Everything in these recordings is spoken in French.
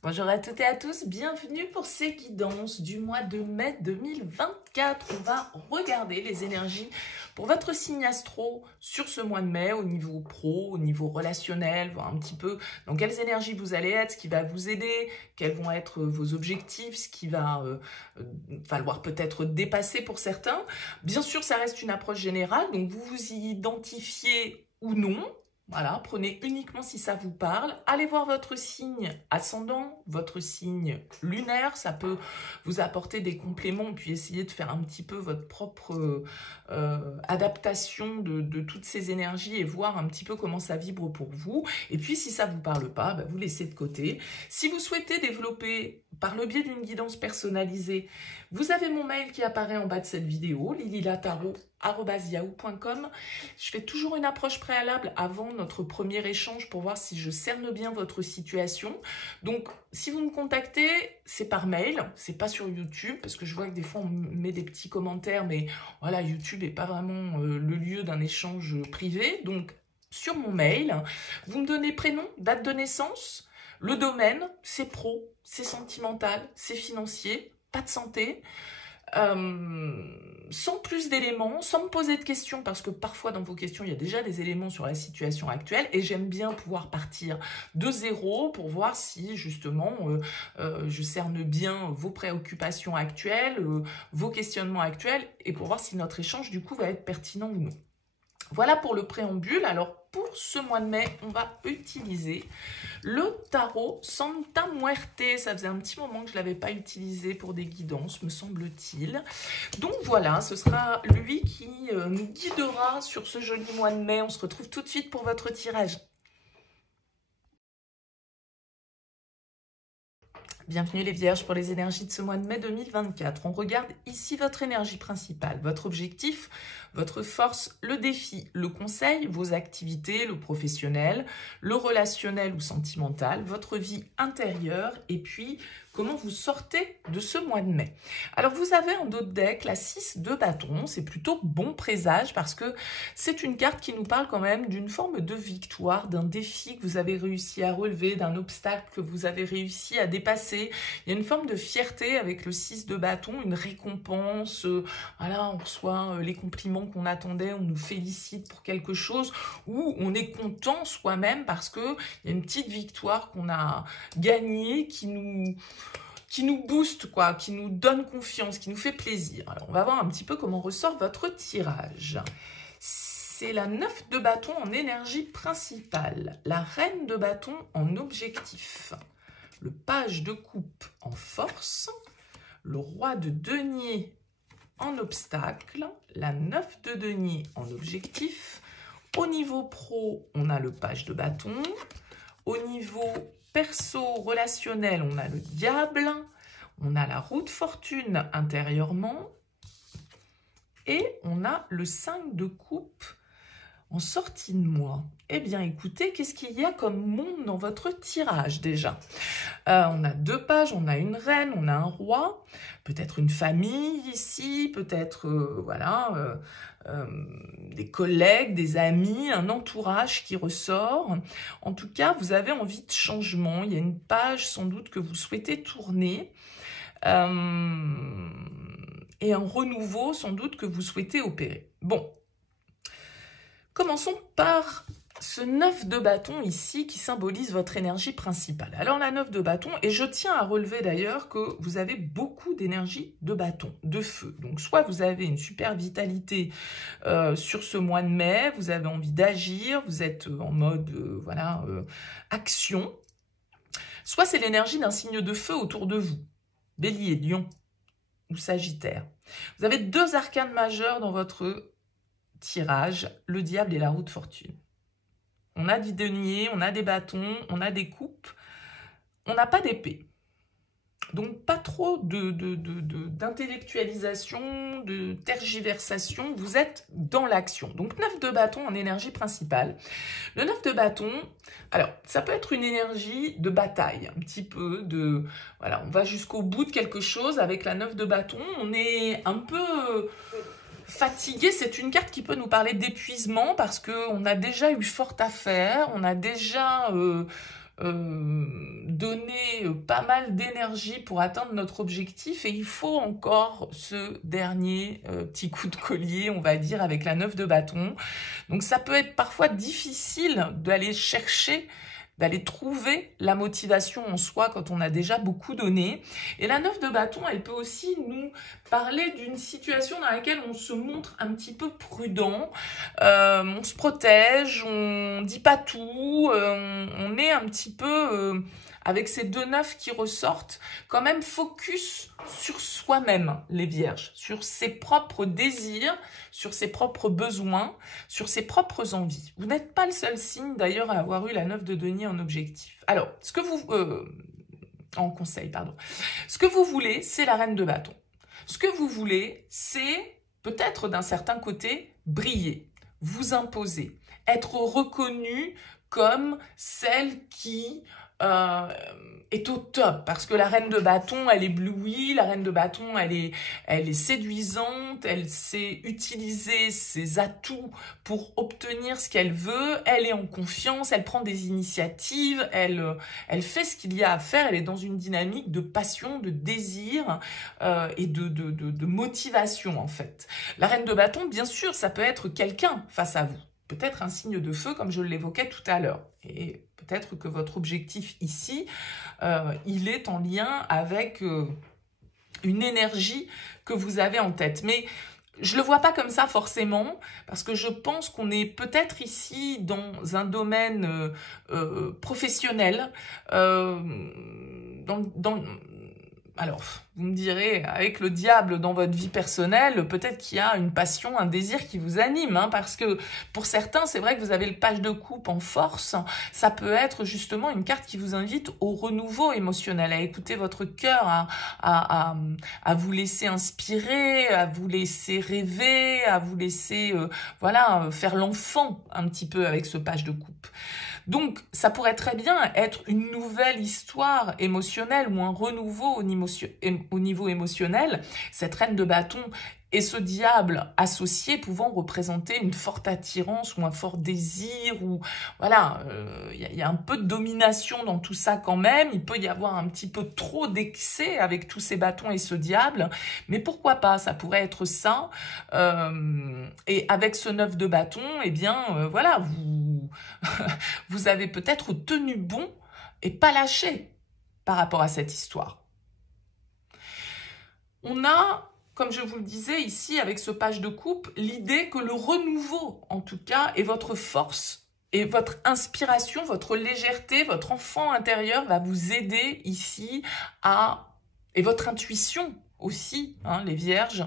Bonjour à toutes et à tous, bienvenue pour ces guidances du mois de mai 2024. On va regarder les énergies pour votre signe astro sur ce mois de mai au niveau pro, au niveau relationnel, voir un petit peu dans quelles énergies vous allez être, ce qui va vous aider, quels vont être vos objectifs, ce qui va falloir peut-être dépasser pour certains. Bien sûr, ça reste une approche générale, donc vous vous y identifiez ou non. Voilà, prenez uniquement si ça vous parle. Allez voir votre signe ascendant, votre signe lunaire. Ça peut vous apporter des compléments, puis essayer de faire un petit peu votre propre adaptation de toutes ces énergies et voir un petit peu comment ça vibre pour vous. Et puis, si ça ne vous parle pas, bah, vous laissez de côté. Si vous souhaitez développer par le biais d'une guidance personnalisée, vous avez mon mail qui apparaît en bas de cette vidéo, lililatarot@yahoo.com. Je fais toujours une approche préalable avant notre premier échange pour voir si je cerne bien votre situation. Donc, si vous me contactez, c'est par mail, c'est pas sur YouTube, parce que je vois que des fois on met des petits commentaires, mais voilà, YouTube n'est pas vraiment le lieu d'un échange privé. Donc, sur mon mail, vous me donnez prénom, date de naissance, le domaine, c'est pro, c'est sentimental, c'est financier, pas de santé. Sans plus d'éléments, sans me poser de questions, parce que parfois dans vos questions, il y a déjà des éléments sur la situation actuelle, et j'aime bien pouvoir partir de zéro pour voir si justement je cerne bien vos préoccupations actuelles, vos questionnements actuels, et pour voir si notre échange du coup va être pertinent ou non. Voilà pour le préambule. Alors pour ce mois de mai, on va utiliser le tarot Santa Muerte. Ça faisait un petit moment que je ne l'avais pas utilisé pour des guidances, me semble-t-il. Donc voilà, ce sera lui qui nous guidera sur ce joli mois de mai. On se retrouve tout de suite pour votre tirage. Bienvenue les Vierges pour les énergies de ce mois de mai 2024. On regarde ici votre énergie principale, votre objectif, votre force, le défi, le conseil, vos activités, le professionnel, le relationnel ou sentimental, votre vie intérieure et puis comment vous sortez de ce mois de mai. Alors vous avez en dos de deck la 6 de bâton, c'est plutôt bon présage parce que c'est une carte qui nous parle quand même d'une forme de victoire, d'un défi que vous avez réussi à relever, d'un obstacle que vous avez réussi à dépasser. Il y a une forme de fierté avec le 6 de bâton, une récompense, voilà, on reçoit les compliments qu'on attendait, on nous félicite pour quelque chose, ou on est content soi-même parce qu'il y a une petite victoire qu'on a gagnée qui nous booste, quoi, qui nous donne confiance, qui nous fait plaisir. Alors, on va voir un petit peu comment ressort votre tirage. C'est la 9 de bâton en énergie principale, la reine de bâton en objectif, le page de coupe en force, le roi de denier en obstacle, la 9 de denier en objectif. Au niveau pro, on a le page de bâton. Au niveau perso, relationnel, on a le diable, on a la roue de fortune intérieurement et on a le 5 de coupe en sortie de mois. Eh bien, écoutez, qu'est-ce qu'il y a comme monde dans votre tirage déjà? On a deux pages, on a une reine, on a un roi, peut-être une famille ici, peut-être, voilà, des collègues, des amis, un entourage qui ressort. En tout cas, vous avez envie de changement. Il y a une page sans doute que vous souhaitez tourner et un renouveau sans doute que vous souhaitez opérer. Bon, commençons par ce 9 de bâton ici qui symbolise votre énergie principale. Alors la 9 de bâton, et je tiens à relever d'ailleurs que vous avez beaucoup d'énergie de bâton, de feu. Donc soit vous avez une super vitalité sur ce mois de mai, vous avez envie d'agir, vous êtes en mode voilà, action, soit c'est l'énergie d'un signe de feu autour de vous, Bélier, Lion ou Sagittaire. Vous avez deux arcanes majeurs dans votre tirage, le diable et la roue de fortune. On a du denier, on a des bâtons, on a des coupes, on n'a pas d'épée. Donc pas trop d'intellectualisation, de tergiversation, vous êtes dans l'action. Donc 9 de bâton en énergie principale. Le 9 de bâton, alors ça peut être une énergie de bataille, un petit peu de... Voilà, on va jusqu'au bout de quelque chose avec la 9 de bâton, on est un peu... Fatigué, c'est une carte qui peut nous parler d'épuisement parce qu'on a déjà eu fort à faire, on a déjà donner pas mal d'énergie pour atteindre notre objectif et il faut encore ce dernier petit coup de collier, on va dire, avec la 9 de bâton. Donc ça peut être parfois difficile d'aller chercher, d'aller trouver la motivation en soi quand on a déjà beaucoup donné. Et la 9 de bâton, elle peut aussi nous parler d'une situation dans laquelle on se montre un petit peu prudent, on se protège, on dit pas tout, on est un petit peu, avec ces 2 9 qui ressortent, quand même focus sur soi-même, les vierges, sur ses propres désirs, sur ses propres besoins, sur ses propres envies. Vous n'êtes pas le seul signe d'ailleurs à avoir eu la 9 de denier en objectif. Alors, en conseil, pardon. Ce que vous voulez, c'est la reine de bâton. Ce que vous voulez, c'est peut-être d'un certain côté briller, vous imposer, être reconnu comme celle qui est au top, parce que la reine de bâton, elle éblouit, la reine de bâton, elle est séduisante, elle sait utiliser ses atouts pour obtenir ce qu'elle veut, elle est en confiance, elle prend des initiatives, elle fait ce qu'il y a à faire, elle est dans une dynamique de passion, de désir et de motivation en fait. La reine de bâton, bien sûr, ça peut être quelqu'un face à vous, peut-être un signe de feu comme je l'évoquais tout à l'heure, et peut-être que votre objectif ici, il est en lien avec une énergie que vous avez en tête. Mais je ne le vois pas comme ça forcément, parce que je pense qu'on est peut-être ici dans un domaine professionnel, alors, vous me direz, avec le diable dans votre vie personnelle, peut-être qu'il y a une passion, un désir qui vous anime, hein, parce que pour certains, c'est vrai que vous avez le page de coupe en force, ça peut être justement une carte qui vous invite au renouveau émotionnel, à écouter votre cœur, à vous laisser inspirer, à vous laisser rêver, à vous laisser voilà, faire l'enfant un petit peu avec ce page de coupe. Donc, ça pourrait très bien être une nouvelle histoire émotionnelle ou un renouveau au niveau émotionnel. Cette reine de bâton et ce diable associé pouvant représenter une forte attirance ou un fort désir, ou voilà, y a un peu de domination dans tout ça quand même. Il peut y avoir un petit peu trop d'excès avec tous ces bâtons et ce diable, mais pourquoi pas, ça pourrait être ça. Et avec ce 9 de bâton, eh bien, voilà, vous avez peut-être tenu bon et pas lâché par rapport à cette histoire. On a, comme je vous le disais ici, avec ce page de coupe, l'idée que le renouveau, en tout cas, est votre force et votre inspiration, votre légèreté, votre enfant intérieur va vous aider ici et votre intuition aussi, hein, les vierges,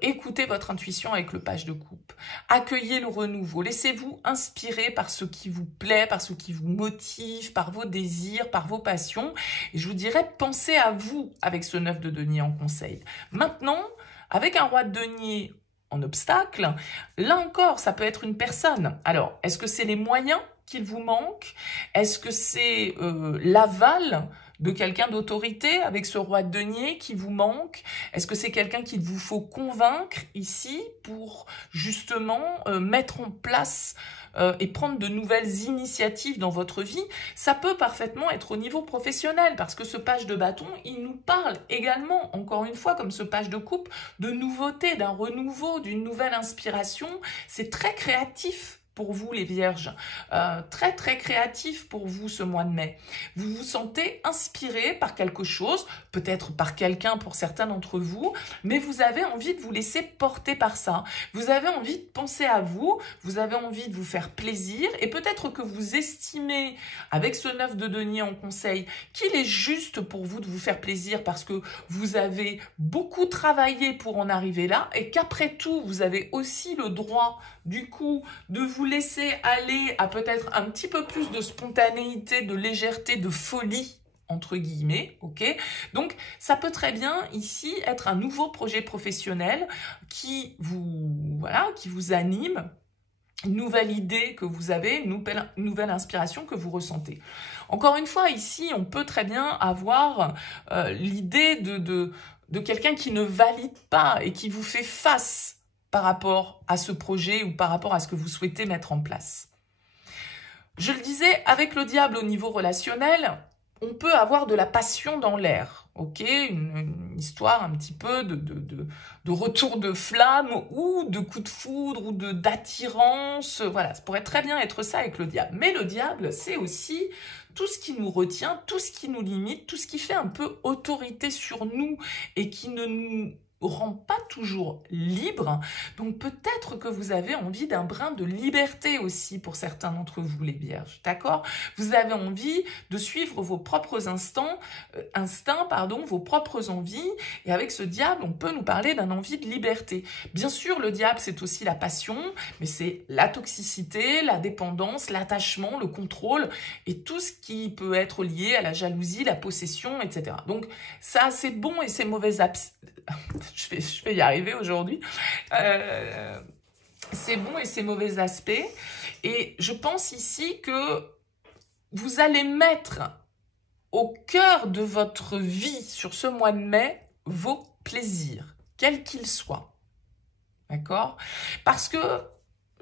écoutez votre intuition avec le page de coupe. Accueillez le renouveau, laissez-vous inspirer par ce qui vous plaît, par ce qui vous motive, par vos désirs, par vos passions. Et je vous dirais, pensez à vous avec ce 9 de denier en conseil. Maintenant, avec un roi de denier en obstacle, là encore, ça peut être une personne. Alors, est-ce que c'est les moyens qu'il vous manque? Est-ce que c'est l'aval de quelqu'un d'autorité avec ce roi de denier qui vous manque? Est-ce que c'est quelqu'un qu'il vous faut convaincre ici pour justement mettre en place et prendre de nouvelles initiatives dans votre vie? Ça peut parfaitement être au niveau professionnel, parce que ce page de bâton, il nous parle également, encore une fois, comme ce page de coupe, de nouveauté, d'un renouveau, d'une nouvelle inspiration. C'est très créatif pour vous les vierges, très très créatif pour vous ce mois de mai. Vous vous sentez inspiré par quelque chose, peut-être par quelqu'un pour certains d'entre vous, mais vous avez envie de vous laisser porter par ça. Vous avez envie de penser à vous, vous avez envie de vous faire plaisir, et peut-être que vous estimez, avec ce 9 de denier en conseil, qu'il est juste pour vous de vous faire plaisir parce que vous avez beaucoup travaillé pour en arriver là, et qu'après tout, vous avez aussi le droit, du coup, de vous laisser aller à peut-être un petit peu plus de spontanéité, de légèreté, de folie, entre guillemets, ok? Donc, ça peut très bien ici être un nouveau projet professionnel qui vous anime, une nouvelle idée que vous avez, une nouvelle inspiration que vous ressentez. Encore une fois, ici, on peut très bien avoir l'idée de quelqu'un qui ne valide pas et qui vous fait face par rapport à ce projet ou par rapport à ce que vous souhaitez mettre en place. Je le disais, avec le diable au niveau relationnel, on peut avoir de la passion dans l'air, ok, une histoire un petit peu de retour de flamme ou de coup de foudre ou d'attirance, voilà, ça pourrait très bien être ça avec le diable. Mais le diable, c'est aussi tout ce qui nous retient, tout ce qui nous limite, tout ce qui fait un peu autorité sur nous et qui ne nous rend pas toujours libre. Donc peut-être que vous avez envie d'un brin de liberté aussi pour certains d'entre vous, les vierges, d'accord? Vous avez envie de suivre vos propres instincts, vos propres envies, et avec ce diable, on peut nous parler d'un envie de liberté. Bien sûr, le diable, c'est aussi la passion, mais c'est la toxicité, la dépendance, l'attachement, le contrôle, et tout ce qui peut être lié à la jalousie, la possession, etc. Donc ça, c'est bon et c'est mauvais je vais y arriver aujourd'hui. C'est bon et c'est mauvais aspects. Et je pense ici que vous allez mettre au cœur de votre vie sur ce mois de mai vos plaisirs, quels qu'ils soient. D'accord? Parce que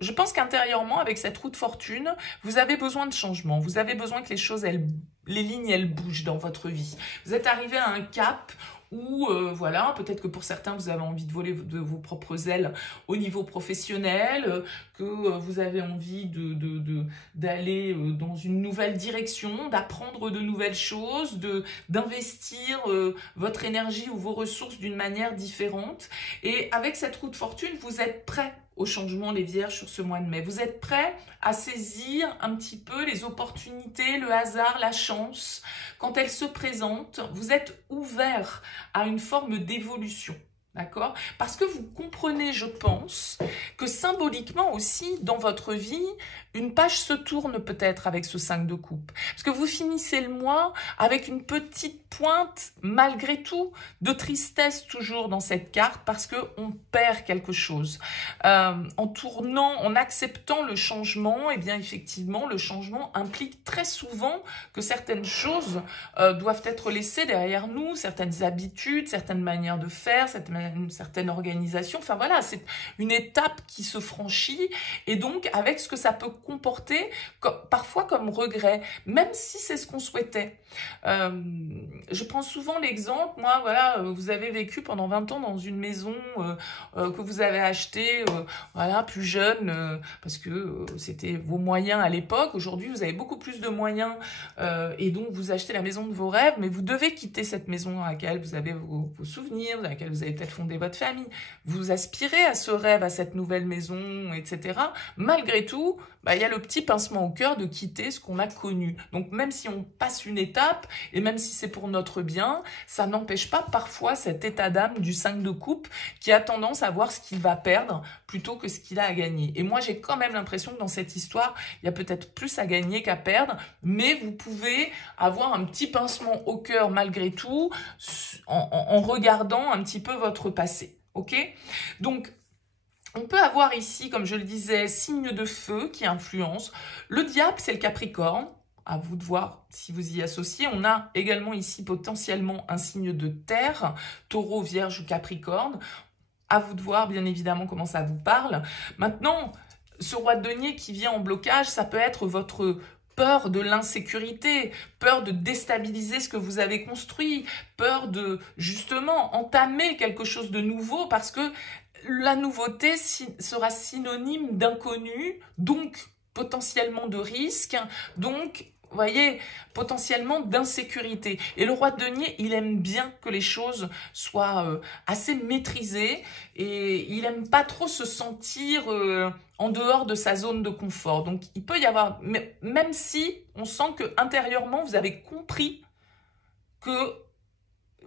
je pense qu'intérieurement, avec cette roue de fortune, vous avez besoin de changement. Vous avez besoin que les choses, les lignes, elles bougent dans votre vie. Vous êtes arrivé à un cap où, voilà, peut-être que pour certains, vous avez envie de voler de vos propres ailes au niveau professionnel, que vous avez envie d'aller dans une nouvelle direction, d'apprendre de nouvelles choses, d'investir votre énergie ou vos ressources d'une manière différente. Et avec cette roue de fortune, vous êtes prêts au changement, les vierges, sur ce mois de mai. Vous êtes prêts à saisir un petit peu les opportunités, le hasard, la chance. Quand elles se présentent, vous êtes ouverts à une forme d'évolution. D'accord? Parce que vous comprenez, je pense, que symboliquement aussi, dans votre vie, une page se tourne peut-être avec ce 5 de coupe. Parce que vous finissez le mois avec une petite pointe, malgré tout, de tristesse toujours dans cette carte, parce qu'on perd quelque chose. En tournant, en acceptant le changement, eh bien effectivement, le changement implique très souvent que certaines choses doivent être laissées derrière nous, certaines habitudes, certaines manières de faire, une certaine organisation. Enfin voilà, c'est une étape qui se franchit et donc avec ce que ça peut comporter parfois comme regret, même si c'est ce qu'on souhaitait. Je prends souvent l'exemple, moi voilà, vous avez vécu pendant 20 ans dans une maison que vous avez achetée voilà, plus jeune parce que c'était vos moyens à l'époque. Aujourd'hui, vous avez beaucoup plus de moyens et donc vous achetez la maison de vos rêves, mais vous devez quitter cette maison dans laquelle vous avez vos souvenirs, dans laquelle vous avez peut-être fondé votre famille. Vous aspirez à ce rêve, à cette nouvelle maison, etc. Malgré tout, il y a le petit pincement au cœur de quitter ce qu'on a connu. Donc même si on passe une étape, et même si c'est pour notre bien, ça n'empêche pas parfois cet état d'âme du 5 de coupe qui a tendance à voir ce qu'il va perdre plutôt que ce qu'il a à gagner. Et moi, j'ai quand même l'impression que dans cette histoire, il y a peut-être plus à gagner qu'à perdre, mais vous pouvez avoir un petit pincement au cœur malgré tout en regardant un petit peu votre passé. Ok? Donc, on peut avoir ici, comme je le disais, signe de feu qui influence. Le diable, c'est le Capricorne. À vous de voir si vous y associez. On a également ici potentiellement un signe de terre, Taureau, Vierge ou Capricorne. À vous de voir, bien évidemment, comment ça vous parle. Maintenant, ce roi de denier qui vient en blocage, ça peut être votre peur de l'insécurité, peur de déstabiliser ce que vous avez construit, peur de, justement, entamer quelque chose de nouveau parce que la nouveauté sera synonyme d'inconnu, donc potentiellement de risque, donc, vous voyez, potentiellement d'insécurité. Et le roi de denier, il aime bien que les choses soient assez maîtrisées et il aime pas trop se sentir en dehors de sa zone de confort. Donc, il peut y avoir, même si on sent que intérieurement, vous avez compris que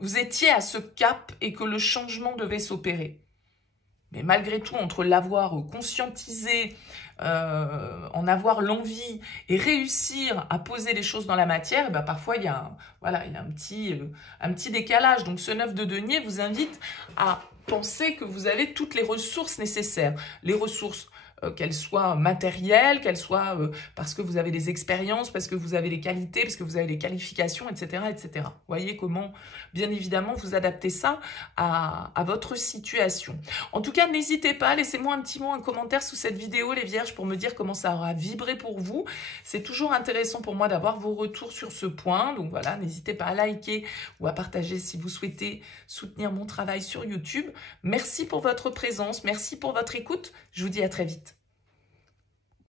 vous étiez à ce cap et que le changement devait s'opérer. Mais malgré tout, entre l'avoir conscientisé, en avoir l'envie et réussir à poser les choses dans la matière, parfois il y a un petit décalage. Donc ce 9 de denier vous invite à penser que vous avez toutes les ressources nécessaires. Les ressources qu'elle soit matérielle, qu'elle soit parce que vous avez des expériences, parce que vous avez les qualités, parce que vous avez les qualifications, etc., etc. Voyez comment, bien évidemment, vous adaptez ça à votre situation. En tout cas, n'hésitez pas, laissez-moi un petit mot, un commentaire sous cette vidéo, les vierges, pour me dire comment ça aura vibré pour vous. C'est toujours intéressant pour moi d'avoir vos retours sur ce point. Donc voilà, n'hésitez pas à liker ou à partager si vous souhaitez soutenir mon travail sur YouTube. Merci pour votre présence, merci pour votre écoute. Je vous dis à très vite.